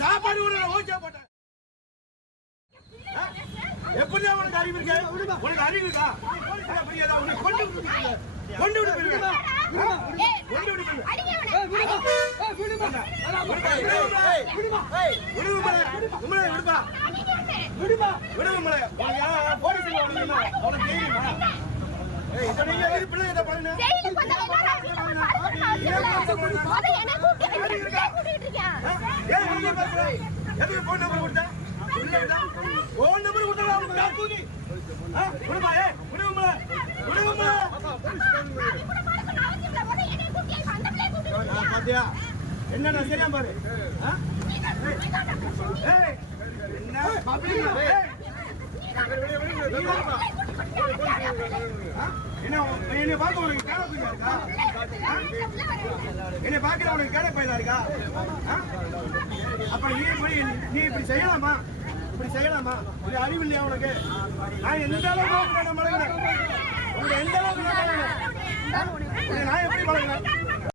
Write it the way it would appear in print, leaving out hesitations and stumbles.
சாப்பாடு கூட ஓகே போட்டேன். எப்படியா உனக்கு அறிவு இருக்கா? உனக்கு அறிவு இருக்கா? கொண்டு விடுப்பீங்க. என்ன சரியா பாரு. என்னை பார்க்க உனக்கு கேடப்பையா இருக்கா? என்னை பார்க்கிற உனக்கு கேடப்பையா இருக்கா? அப்ப நீ இப்படி செய்யலாமா? இப்படி செய்யலாமா? ஒரு அறிவு இல்லையா உனக்கு? நான் எந்த அளவுக்கு மழகிறேன், எந்த அளவுக்கு நான்